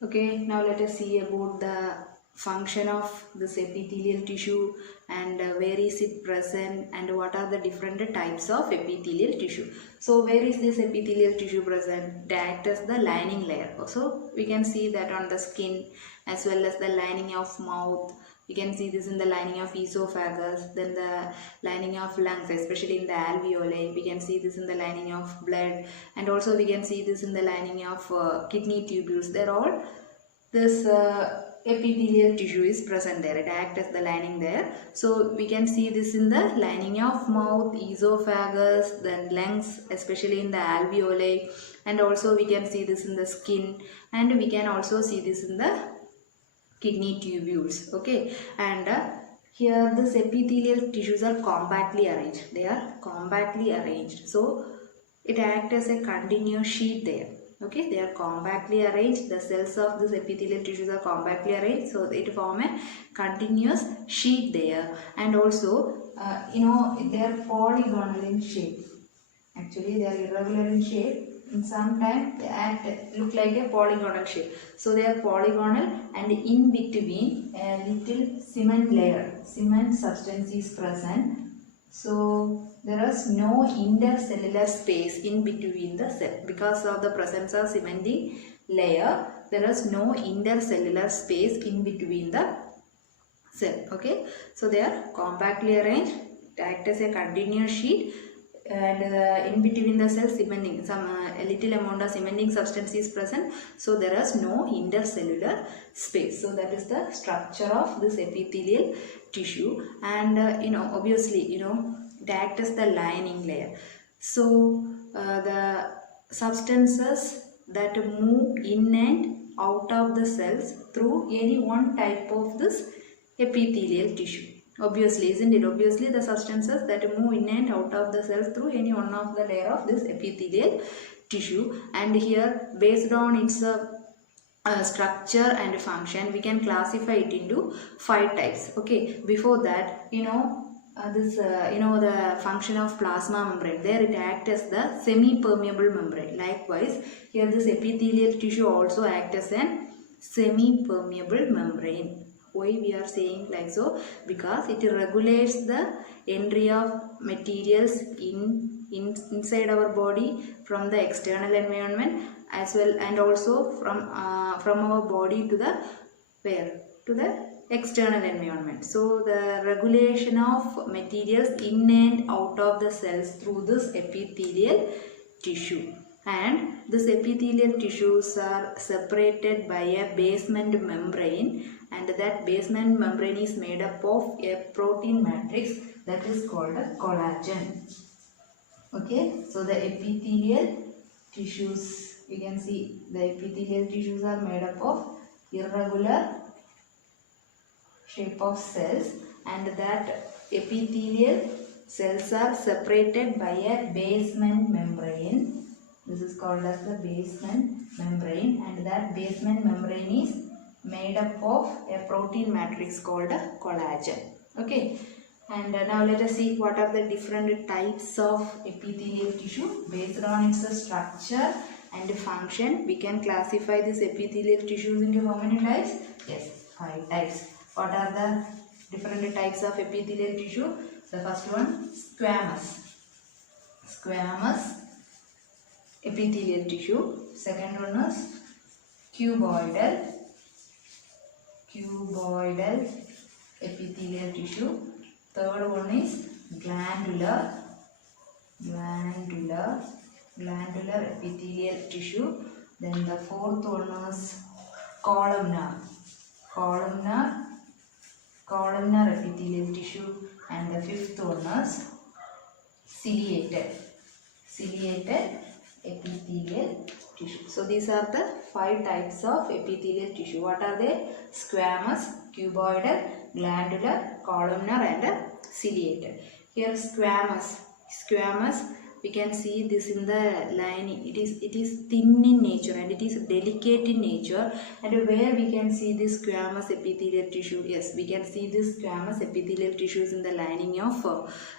Okay, now let us see about the function of this epithelial tissue and where is it present and what are the different types of epithelial tissue. So where is this epithelial tissue present? It acts as the lining layer. So we can see that on the skin as well as the lining of mouth. We can see this in the lining of esophagus, then the lining of lungs, especially in the alveoli. We can see this in the lining of blood, and also we can see this in the lining of kidney tubules. They're all this epithelial tissue is present there. It acts as the lining there. So we can see this in the lining of mouth, esophagus, then lungs, especially in the alveoli, and also we can see this in the skin, and we can also see this in the kidney tubules. Okay, and here this epithelial tissues are compactly arranged. They are compactly arranged. So it acts as a continuous sheet there. Okay, they are compactly arranged. The cells of this epithelial tissues are compactly arranged, so it form a continuous sheet there. And also they are polygonal in shape. Actually they are irregular in shape. In some time they look like a polygonal shape. So they are polygonal, and in between a little cement layer, cement substance is present. So there is no intercellular space in between the cell. Because of the presence of cementing layer, there is no intercellular space in between the cell. Okay, so they are compactly arranged, act as a continuous sheet, and in between the cells cementing, a little amount of cementing substance is present, so there is no intercellular space. So that is the structure of this epithelial tissue, and obviously it acts as the lining layer. So the substances that move in and out of the cells through any one type of this epithelial tissue. Obviously, isn't it? Obviously, the substances that move in and out of the cells through any one of the layer of this epithelial tissue. And here, based on its structure and function, we can classify it into 5 types. Okay, before that, the function of plasma membrane, there it acts as the semi-permeable membrane. Likewise, here this epithelial tissue also acts as a semi-permeable membrane. Why we are saying like so? Because it regulates the entry of materials inside our body from the external environment, as well, and also from our body to the external environment. So the regulation of materials in and out of the cells through this epithelial tissue. And this epithelial tissues are separated by a basement membrane, and that basement membrane is made up of a protein matrix that is called a collagen. Okay, so the epithelial tissues, you can see the epithelial tissues are made up of irregular shape of cells, and that epithelial cells are separated by a basement membrane. This is called as the basement membrane, and that basement membrane is made up of a protein matrix called a collagen. Okay, and now let us see what are the different types of epithelial tissue. Based on its structure and function, we can classify this epithelial tissues into how many types? Yes, 5 types. What are the different types of epithelial tissue? The first one, squamous. Squamous epithelial tissue. Second one is cuboidal epithelial tissue. Third one is glandular epithelial tissue. Then the fourth one is columnar epithelial tissue, and the fifth one is ciliated epithelial tissue. So these are the 5 types of epithelial tissue. What are they? Squamous, cuboidal, glandular, columnar, and ciliated. Here squamous, we can see this in the lining. It is thin in nature and it is delicate in nature. And where we can see this squamous epithelial tissue? Yes, we can see this squamous epithelial tissues in the lining of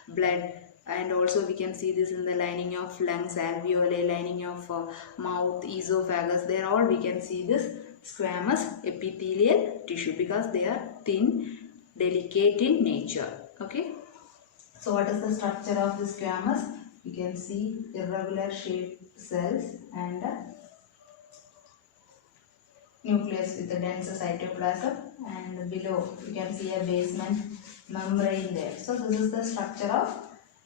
blood, and also we can see this in the lining of lungs, alveoli, lining of mouth, esophagus. There all we can see this squamous epithelial tissue because they are thin, delicate in nature. Okay. So what is the structure of the squamous? You can see irregular shaped cells and nucleus with a dense cytoplasm, and below you can see a basement membrane there. So this is the structure of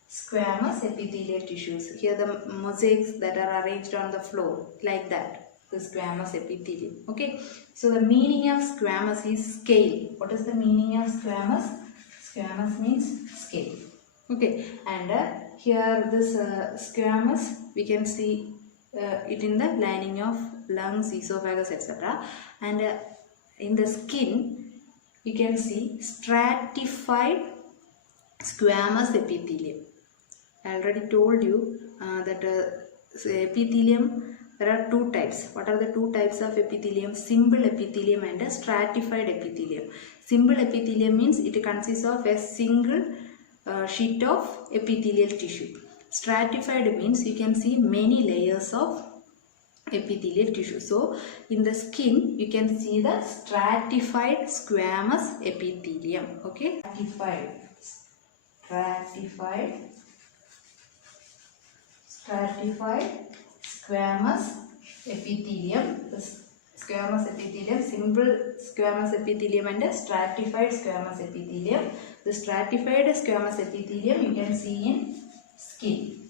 squamous epithelial tissues. Here the mosaics that are arranged on the floor like that, the squamous epithelium. Okay, so the meaning of squamous is scale. What is the meaning of squamous? Squamous means scale. Okay, and here this squamous, we can see it in the lining of lungs, esophagus, etc. And in the skin you can see stratified squamous epithelium. I already told you that epithelium, there are two types. What are the two types of epithelium? Simple epithelium and a stratified epithelium. Simple epithelium means it consists of a single sheet of epithelial tissue. Stratified means you can see many layers of epithelial tissue. So in the skin you can see the stratified squamous epithelium. Okay, stratified squamous epithelium. This squamous epithelium, simple squamous epithelium and a stratified squamous epithelium. The stratified squamous epithelium you can see in skin.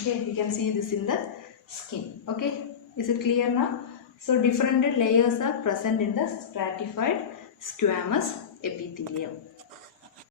Okay, you can see this in the skin. Okay, is it clear now? So different layers are present in the stratified squamous epithelium.